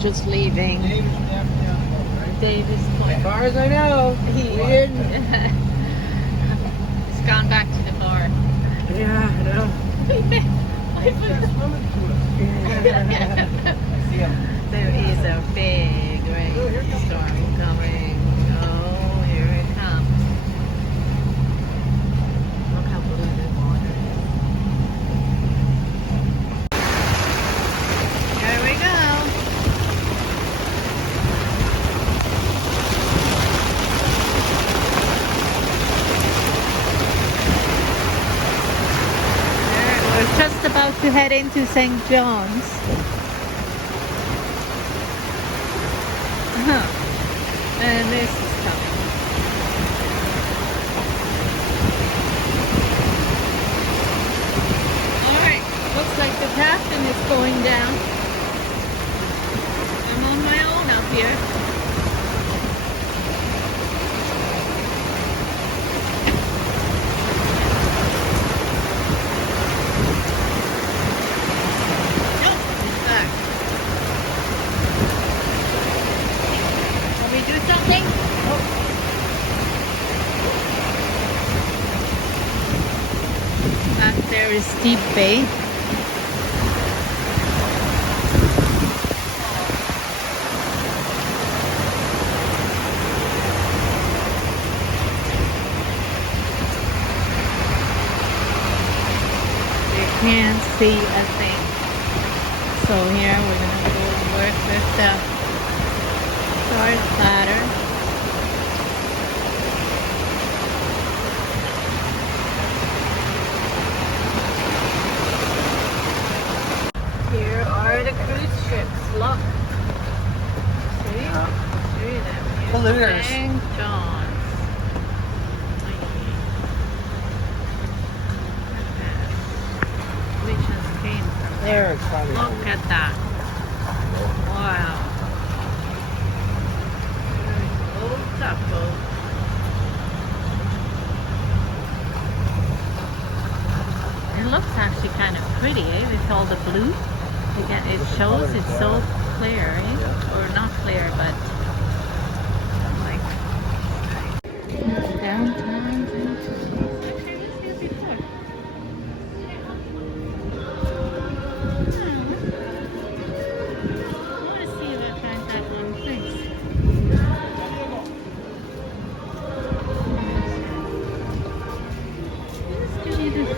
just leaving Davis Point. As far as I know. He's gone back to the bar. Yeah, I know. There is a big rainstorm coming. Oh, here it comes. Look how blue the water is. Here we go. We're just about to head into St. John's. And this is coming. Alright, looks like the captain is going down. I'm on my own up here. Do something? Oh. Back there is Deep Bay. You can't see a thing. So here we're gonna go and work with the start ladder. Here are the cruise ships. Look. See? See them. Here's Polluters. St. John's. We just came from there. There, it's probably. Look at that. Wow. Couple. It looks actually kind of pretty, eh? With all the blue. Again, it shows it's so clear, eh? Or not clear, but like downtown.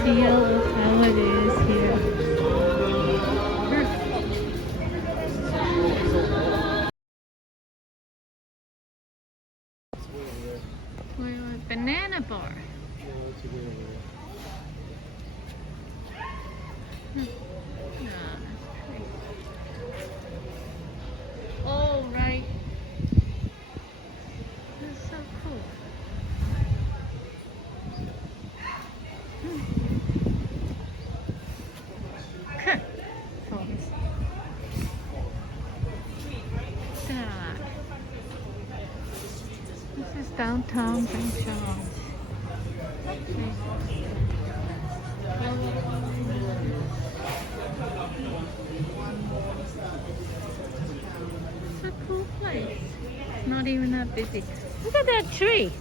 Feel of how it is here. We're at Banana Bar. Oh, right. That's so cool. This is downtown St. John's. It's a cool place. It's not even that busy. Look at that tree.